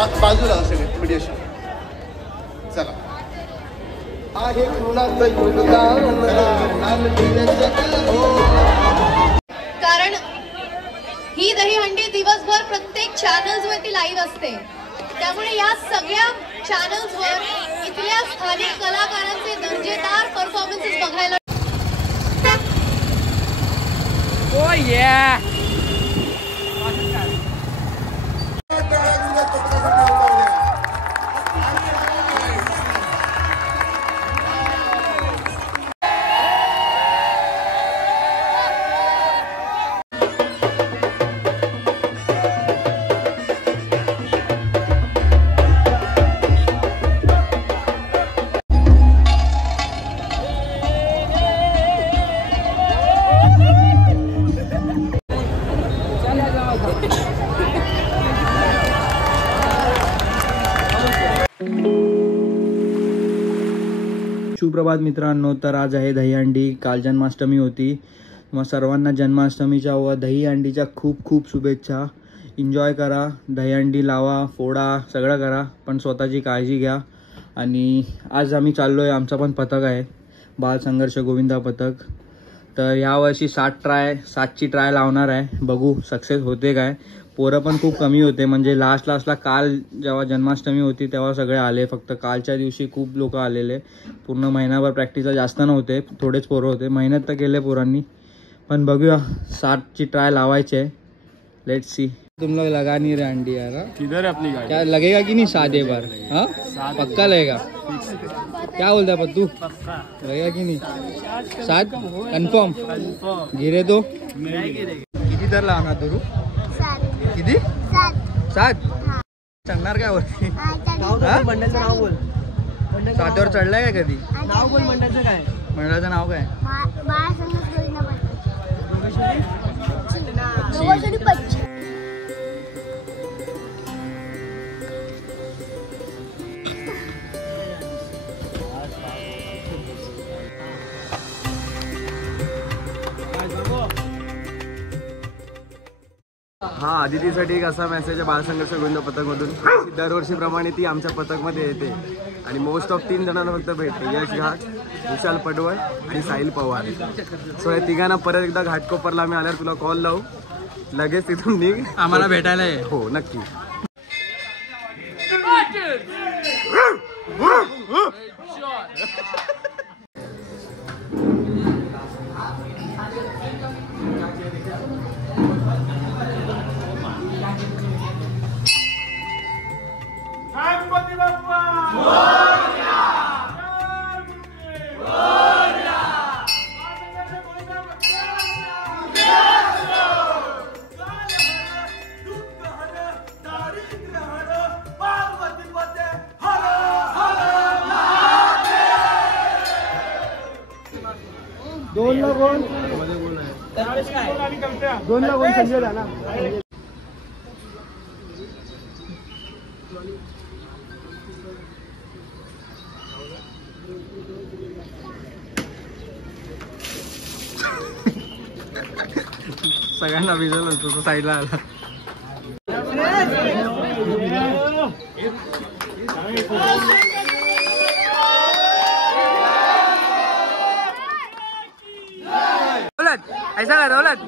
बाजूला सगळे मीडियाशी चला. कारण ही दहीहंडी दिवसभर प्रत्येक चॅनल्स वरती लाईव्ह असते, त्यामुळे या सगळ्या चॅनल्स वर इथल्या स्थानिक कलाकारांचे दर्जेदार परफॉर्मन्सेस बघायला. Oh yeah! सुप्रभात मित्रांनो. तर आज आहे दहीहंडी. काल जन्माष्टमी होती. मग सर्वांना जन्माष्टमीच्या व दहीहंडीच्या खूप खूप शुभेच्छा. एन्जॉय करा, दहीहंडी लावा, फोडा, सगळं करा, पण स्वतःची काळजी घ्या. आणि आज आम्ही चाललो आहे, आमचा पण पथक आहे, बाल संघर्ष गोविंदा पथक. तर यावर्षी 7ची ट्राय लावणार आहे. बघू सक्सेस होते काय. पोरं पण खूप कमी होते, म्हणजे लास्टला काल जेव्हा जन्माष्टमी होती तेव्हा सगळे आले. फक्त कालच्या दिवशी खूप लोक आलेले. पूर्ण महिनाभर प्रॅक्टिसला जास्त नव्हते, थोडेच पोरं होते. मेहनत तर केले पोरांनी, पण बघूया 7ची ट्राय लावायची आहे. Let's see. तुम लोग लगा नहीं रहे अंडी यार. किधर है अपनी गाड़ी? क्या लगेगा कि नहीं 7 एक बार? हाँ पक्का लगेगा. क्या बोलता है तू? लगेगा कि नहीं 7 कन्फर्म? गिरे तो किती तर लावणार तू? किती? 7 चढणार काय वरती? मंडळाचं नाव बोल. 7वर चढलाय का कधी? नाव बोल मंडळाचं काय? मंडळाचं नाव काय? हा आदितीसाठी एक असा मेसेज आहे बालसंघर्ष गोविंदा पथकमधून. दरवर्षीप्रमाणे ती आमच्या पथकमध्ये येते आणि मोस्ट ऑफ 3 जणांना फक्त भेटते. यश घाट, विशाल पडवळ आणि साहिल पवार. सो या तिघांना परत एकदा घाटकोपरला आम्ही आल्यावर तुला कॉल लावू, लगेच तिथून निघ, आम्हाला भेटायला आहे. हो नक्की. दोन लागून संजय ना. सगळ्यांना विजल असतो साईडला आला. ऐसा का दौलत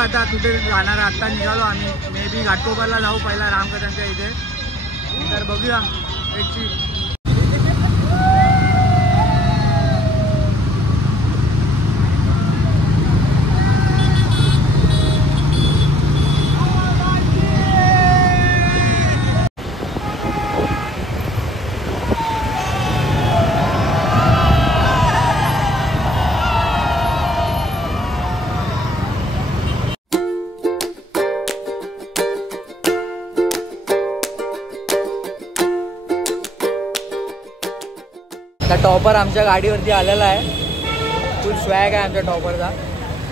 आता कुठे जाणार. आता निघालो आम्ही. मे बी घाटकोपरला जाऊ पहिला रामकथांच्या इथे. तर बघूया याची टॉपर आमच्या गाडीवरती आलेला आहे. फुल स्वॅग आहे आमच्या टॉपरचा.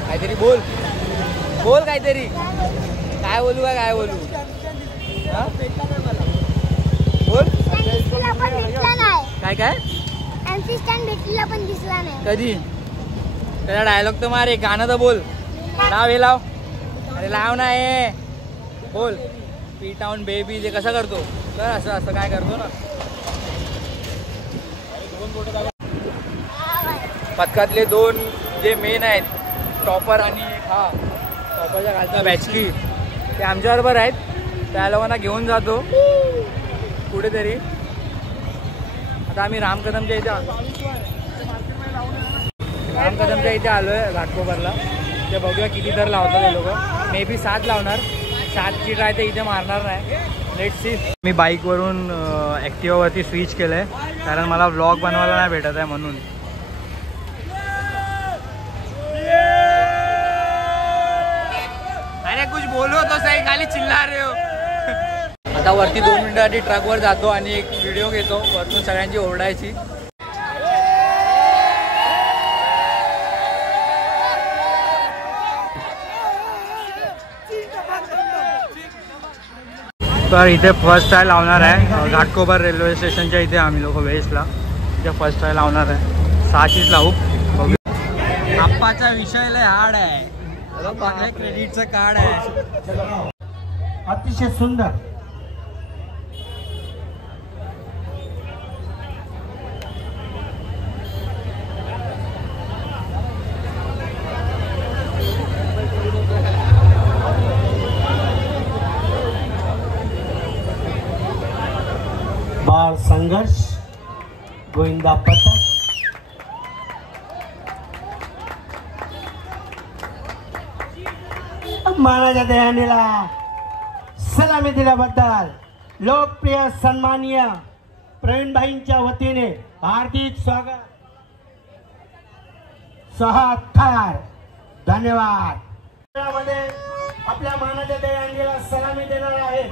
काहीतरी बोल बोल काहीतरी. काय बोलू काय बोलू बोल. काय काय MC स्टँड भेटलेला पण दिसला नाही कधी. त्याला डायलॉग तर मार. एक गाणं तर बोल. लाव हे लाव. अरे लाव ना हे बोल. पी टाउन बेबी जे कसं करतो तर असं असं काय करतो ना. पथकातले दोन जे मेन आहेत टॉपर आणि हा टॉपरच्या खालचा बॅचकी ते आमच्याबरोबर आहेत. त्या लोकांना घेऊन जातो कुठेतरी. आता आम्ही रामकदमच्या इथे आलोय घाटकोपरला. ते बघूया किती तर लावतात हे लोक. मे बी 7 लावणार. 7ची ट्राय ते इथे मारणार नाही. Let's see. मी बाईकवरून ॲक्टिवावरती स्विच केलं आहे कारण मला व्लॉग बनवायला नाही भेटत आहे म्हणून. अरे कुछ बोलो तो सही खाली चिल्ला रहे हो. आता वरती 2 मिनिटासाठी ट्रकवर जातो आणि एक व्हिडिओ घेतो वरतून सगळ्यांची ओरडायची. तर इथे फर्स्ट ट्राय लावणार आहे घाटकोपर रेल्वे स्टेशनच्या इथे. आम्ही लोक वेस्टला इथे फर्स्ट ट्राय लावणार आहे. 6शीच लावू. बघू. आप्पाचा विषय लय हार्ड आहे. क्रेडिटचं कार्ड आहे. अतिशय सुंदर. बाल संघर्ष गोविंदा पथक मानाच्या दयानीला सलामी दिल्याबद्दल लोकप्रिय सन्माननीय प्रवीणभाईंच्या वतीने हार्दिक स्वागत. सहाकार धन्यवाद. आपल्या मानाच्या दयानीला सलामी देणार आहे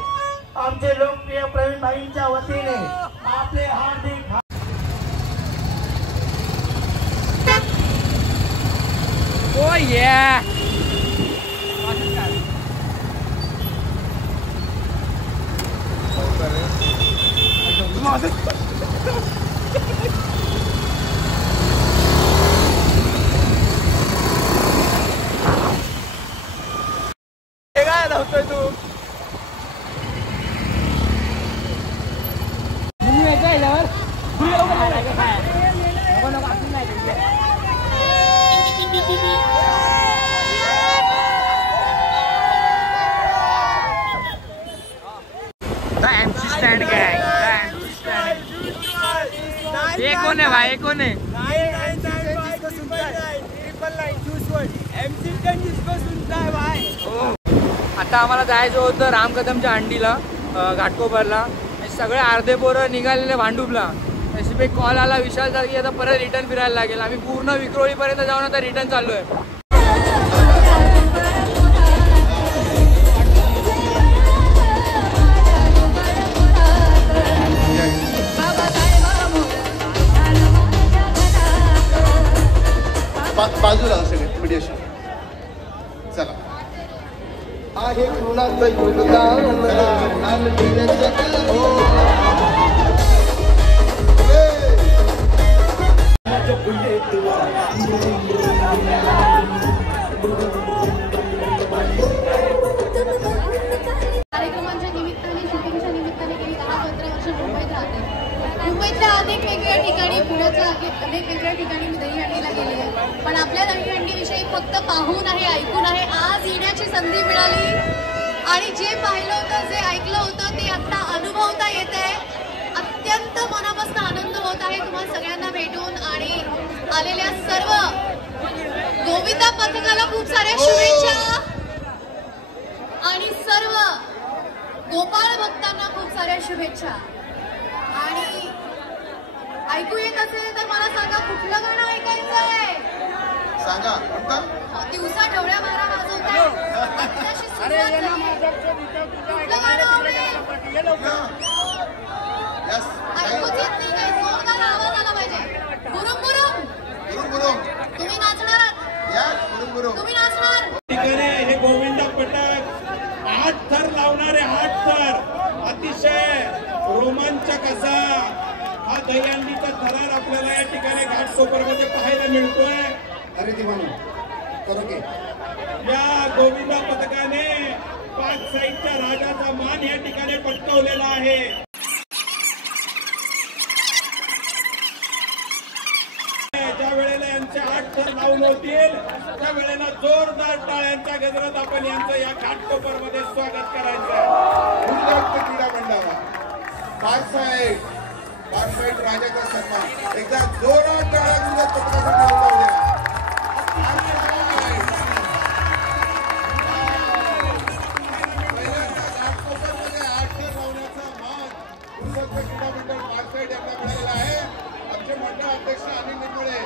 आमचे लोकप्रिय प्रवीणभाईंच्या वतीने आपले हार्दिक. ओ ये काय धावतोय तू. MC स्टँड गँग. ये कोण आहे भाई. कोण आहे. आता आम्हाला जायचं होतं रामकदमच्या अंडीला घाटकोपरला. सगळे अर्धे पोरं निघालेले भांडुपला. तशी कॉल आला विशालचा की आता परत रिटर्न फिरायला लागेल. आम्ही पूर्ण विक्रोळीपर्यंत जाऊन आता रिटर्न चाललो आहे. बाजूला सगळे व्हिडिओ. चला. आहे कुणाचं योगदान कार्यक्रमांच्या निमित्ताने शूटिंगच्या निमित्ताने गेली 10-15 वर्ष मुंबईत राहते. मुंबईतल्या अनेक वेगवेगळ्या ठिकाणी पुण्याच्या अनेक वेगवेगळ्या ठिकाणी मी दहीहंडीला गेली आहे. पण आपल्या दहीहंडीविषयी फक्त पाहून आहे ऐकून आहे आज येण्याची संधी मिळाली आणि जे पाहिलं होतं जे ऐकलं होतं ते आता अनुभवता येत आहे. अत्यंत मनापासून आनंद होत आहे तुम्हाला सगळ्यांना भेटून आणि आलेल्या सर्व गोविंदा पथकाला खूप साऱ्या शुभेच्छा आणि सर्व गोपाळ भक्तांना खूप साऱ्या शुभेच्छा. आणि ऐकू येत असेल तर मला सांगा कुठलं गाणं ऐकायचंय? सांगा कोणतं? दिवसा ढवळ्या मारा वाजवताय. आत्ताशी सुरुवात झाली. कुठलं गाणं आवडेल? यस ऐकूच येत नाही काय? जोरदार आवाज आला पाहिजे. बुरुम बुरुम. गुरुम गुरुम. तुम्ही नाचणार आहात? यस गुरुम गुरुम. तुम्ही नाचणार? ठिकाणी हे गोविंदा पथक 8 थर लावणारे 8 थर अतिशय रोमांचक असा हा दहीहंडीचा थरार आपल्याला या ठिकाणी घाटकोपरमध्ये पाहायला मिळतोय. अरे दिवानो करो के या गोविंदा पथकाने 5 साईडच्या राजाचा मान या ठिकाणी पटकावलेला आहे. ज्या वेळेला यांचे 8 थर लावून होतील त्या वेळेला जोरदार टाळ्यांच्या गजरात आपण यांचं या घाटकोपरमध्ये स्वागत करायचं आहे. गुजरात क्रीडा मंडळाला पारसाईड राजाचा सन्मान एकदा जोरात टाळ्या गुजरात पथकासाठी उठवल्या. पहिल्यांदा घाटकोपरमध्ये 8 थर लावण्याचा मान गुजरात क्रीडा मंडळ पारसाईड यांना मिळालेला आहे. आमचे मंडळ अध्यक्ष अनिल निंबळे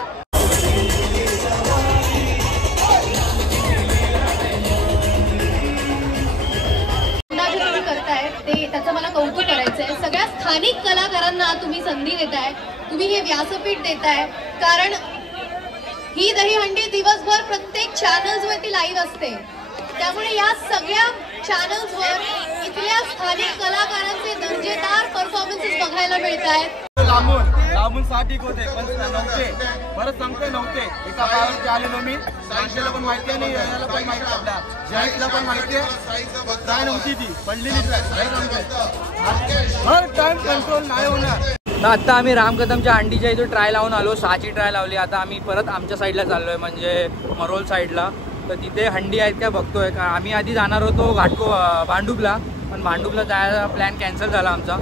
करताय ते त्याचं मला कौतुक करायचंय. सगळ्या स्थानिक कलाकारांना तुम्ही संधी देताय, तुम्ही हे व्यासपीठ देताय. कारण ही दहीहंडी दिवसभर प्रत्येक चॅनल्स वरती लाईव्ह असते. त्यामुळे या सगळ्या चॅनल्स वर इथल्या स्थानिक कलाकारांचे दर्जेदार परफॉर्मन्सेस बघायला मिळत आहेत. लांबून 6 होते पण नव्हते. परत सांगतोय नव्हते. एका गावावरती आलेलो मी. सायन्सला पण माहिती आहे आणि याला पण माहिती आपल्या जयला पण माहिती आहे. काय नव्हती ती पडलेली हर टाइम कंट्रोल नाही होणार. तर आत्ता आम्ही रामकदमच्या अंडीच्या इथे ट्राय लावून आलो. 6ची ट्राय लावली. आता आम्ही परत आमच्या साईडला चाललोय म्हणजे मरोल साईडला. तर तिथे हंडी आहेत काय बघतोय. कारण आम्ही आधी जाणार होतो भांडुपला पण भांडुपला जायचा प्लॅन कॅन्सल झाला आमचा.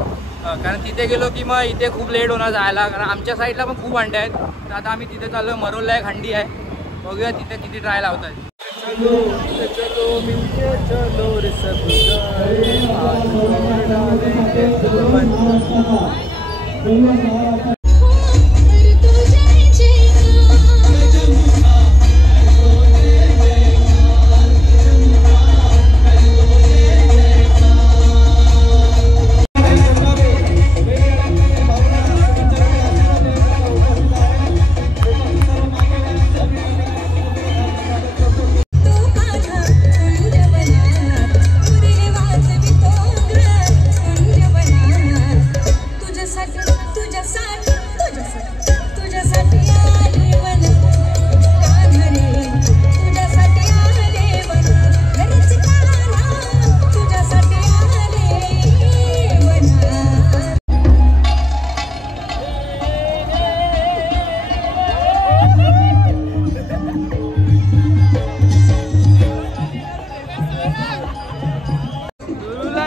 कारण तिथे गेलो की मग इथे खूप लेट होणार जायला. कारण आमच्या साईडला पण खूप हंड्या आहेत. तर आता आम्ही तिथे चाललो. मरोलला एक हंडी आहे. बघूया तिथे किती ट्राय लावतात.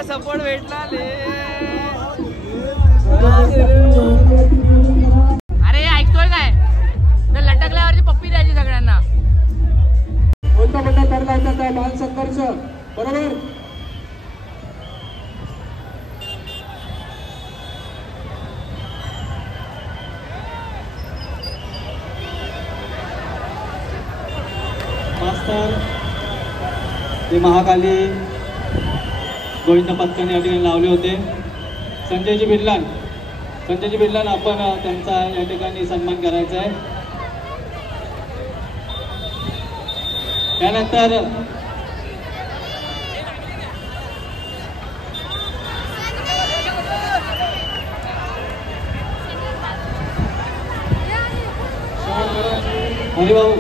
सपोर्ट भेटला. अरे ऐकतोय काय? तर लटकल्यावरची पप्पी द्यायची सगळ्यांना. कोणता मंडळ करता येतात काय बाल संघर्ष बरोबर. मास्तर ते महाकाली गोविंद पथकाने या ठिकाणी लावले होते. संजयजी बिर्लान आपण त्यांचा या ठिकाणी सन्मान करायचा आहे. त्यानंतर हरिभाऊ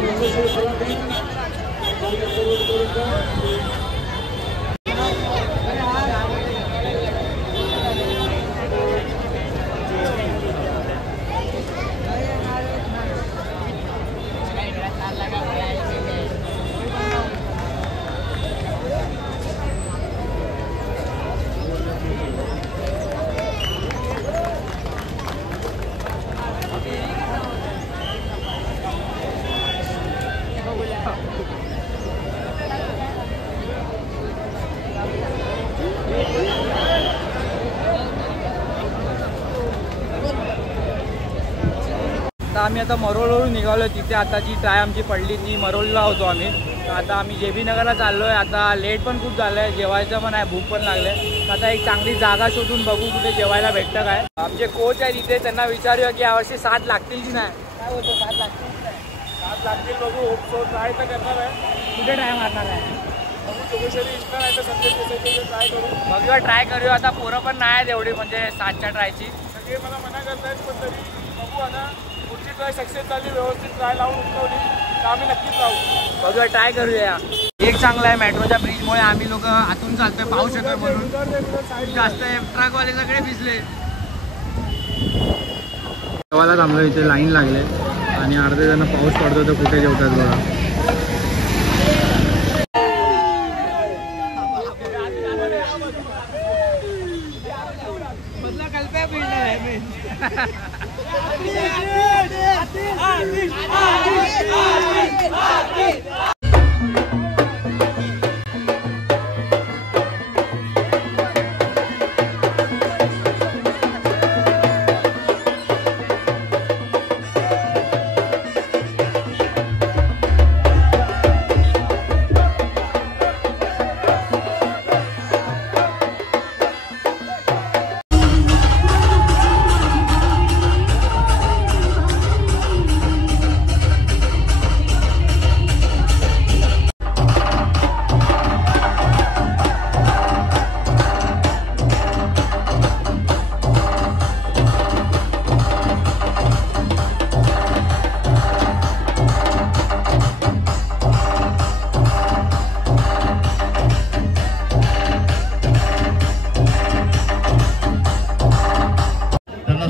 आता आम्ही मरोळवरून निघालो. तिथे आता जी ट्राय आमची पडली ती मरोळला होतो आम्ही. तर आता आम्ही JB नगरला चाललो आहे. आता लेट पण खूप झालं आहे, जेवायचं पण आहे, भूक पण लागले. आता एक चांगली जागा शोधून बघू कुठे जेवायला भेटतं काय. आमचे कोच आहे तिथे, त्यांना विचारूया की यावर्षी 7 लागतील की नाही. काय होतं 7 लागतील की नाही? 7 लागतील बघू. तो ट्राय तर करणार आहे. कुठे ट्राय मारणार आहे? ट्राय करू बघूया, ट्राय करूया. आता पोरं पण नाही आहेत एवढी म्हणजे 7च्या ट्रायची. सगळे मला मना करतायत, पण तरी बघू आता. पुढची ट्राय सक्सेस झाली, व्यवस्थित ट्राय लावून उठवली तर आम्ही नक्कीच जाऊ. बघूया, ट्राय करूया. एक चांगला आहे, मेट्रोच्या ब्रिजमुळे आम्ही लोक आतून चालतोय पाऊस येतोय म्हणून. जास्त ट्रकवाले सगळे भिजले. जेवायला थांबलो, इथे लाईन लागले आणि अर्धे जण पाऊस पडतो तर कुठे जेवतात बघा.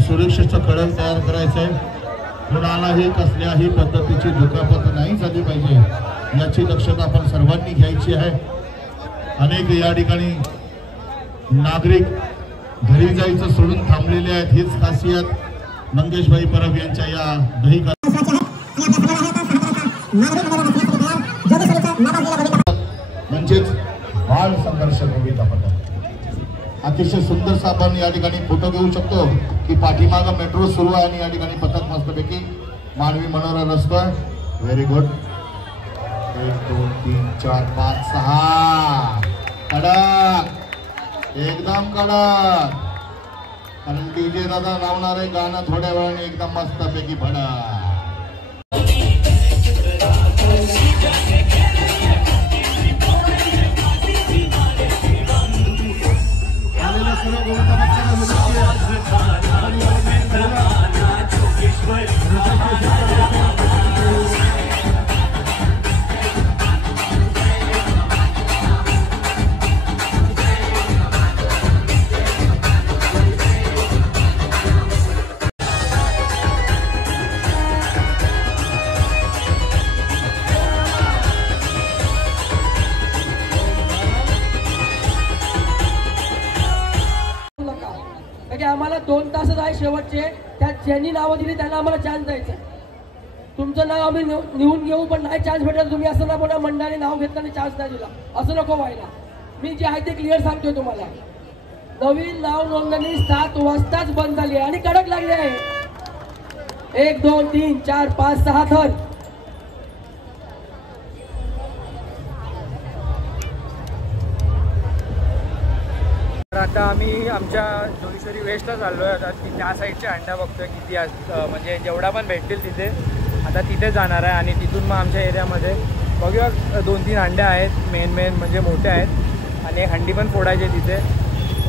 सुरक्षेचं कडक तयार करायचंय. कुणालाही कसल्याही पद्धतीची दुखापत नाही झाली पाहिजे याची दक्षता आपण सर्वांनी घ्यायची आहे. अनेक या ठिकाणी नागरिक घरी जायचं सोडून थांबलेले आहेत. हीच खासियत मंगेशभाई परब यांच्या या दही म्हणजेच बाल संघर्ष गोविंदा पथक. अतिशय सुंदर आपण या ठिकाणी फोटो घेऊ शकतो की पाठीमागं मेट्रो सुरू आहे आणि या ठिकाणी पथक मस्तपैकी मानवी मनोरा रस्ता. Very good. 1 2 3 4 5 6 कडक, एकदम कडक. कारण DJ दादा लावणार आहे गाणं थोड्या वेळाने एकदम मस्तपैकी भडक. आम्हाला 2 तासच आहे शेवटचे. त्यात ज्यांनी नावं दिली त्यांना आम्हाला चान्स द्यायचा. तुमचं नाव आम्ही निवून घेऊ, पण नाही चान्स भेटला तुम्ही असं ना बोला मंडळाने नाव घेतलं चान्स नाही दिला, असं नको व्हायला. मी जे आहे ते क्लिअर सांगतोय तुम्हाला. नवीन नाव नोंदणी 7 वाजताच बंद झाली आहे आणि कडक लागली आहे. 1 2 3 4 5 6 थर. आता आम्ही आमच्या जोगेश्वरी वेस्टला चाललो आहे. आता त्या साईडच्या अंड्या बघतोय किती म्हणजे जेवढा पण भेटतील तिथे. आता तिथे जाणार आहे आणि तिथून मग आमच्या एरियामध्ये बघूया 2-3 अंड्या आहेत मेन म्हणजे मोठ्या आहेत आणि एक हंडी पण फोडायची तिथे.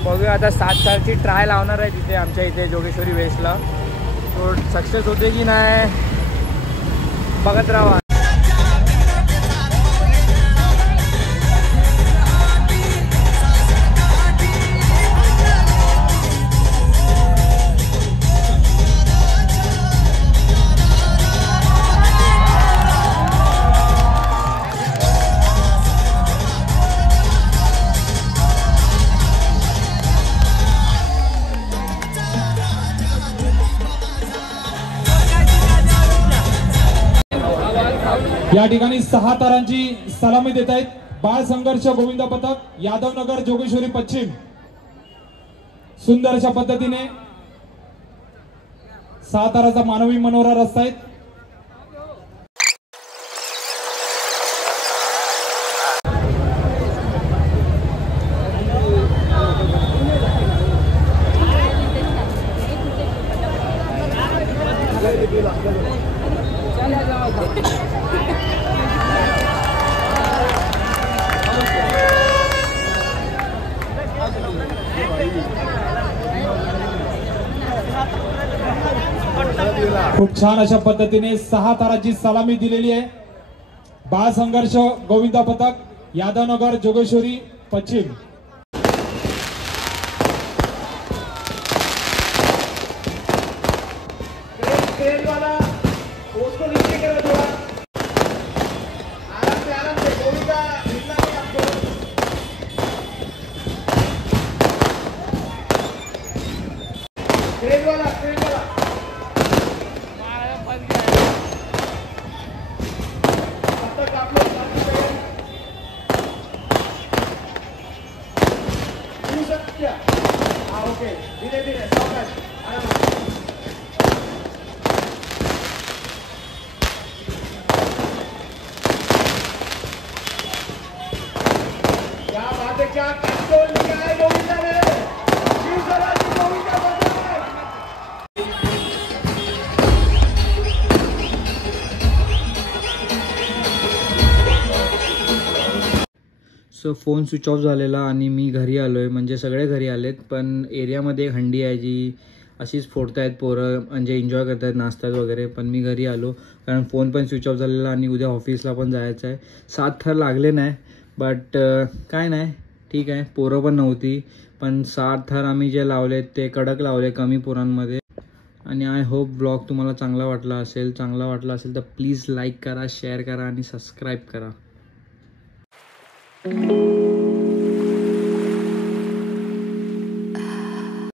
बघूया आता 7 तारची ट्राय लावणार आहे तिथे आमच्या इथे जोगेश्वरी वेस्टला. तो सक्सेस होते की नाही बघत राहा. या ठिकाणी 6 तारांची सलामी देत आहेत बाळ संघर्ष गोविंद पथक यादवनगर जोगेश्वरी पश्चिम. सुंदर अशा पद्धतीने 6 ताराचा मानवी मनोरा रस्ता आहे. खूप छान अशा पद्धतीने 6 ताराची सलामी दिलेली आहे. बाळ संघर्ष गोविंदा पथक यादवनगर जोगेश्वरी पश्चिम. सो फोन स्विच ऑफ झालेला आणि मी घरी आलो आहे. म्हणजे सगळे घरी आलेत, पण एरियामध्ये एक हंडी आहे जी अशीच फोडतायत पोरं, म्हणजे एन्जॉय करतायत, नाचतात वगैरे. पण मी घरी आलो कारण फोन पण स्विच ऑफ झालेला आणि उद्या ऑफिसला पण जायचं आहे. 7 थर लागले नाही, बट काय नाही, ठीक आहे. पोरं पण नव्हती, पण 7 थर आम्ही जे लावलेत ते कडक लावले, कमी पोरांमध्ये. आणि आय होप ब्लॉग तुम्हाला चांगला वाटला असेल. चांगला वाटला असेल तर प्लीज लाईक करा, शेअर करा आणि सबस्क्राईब करा.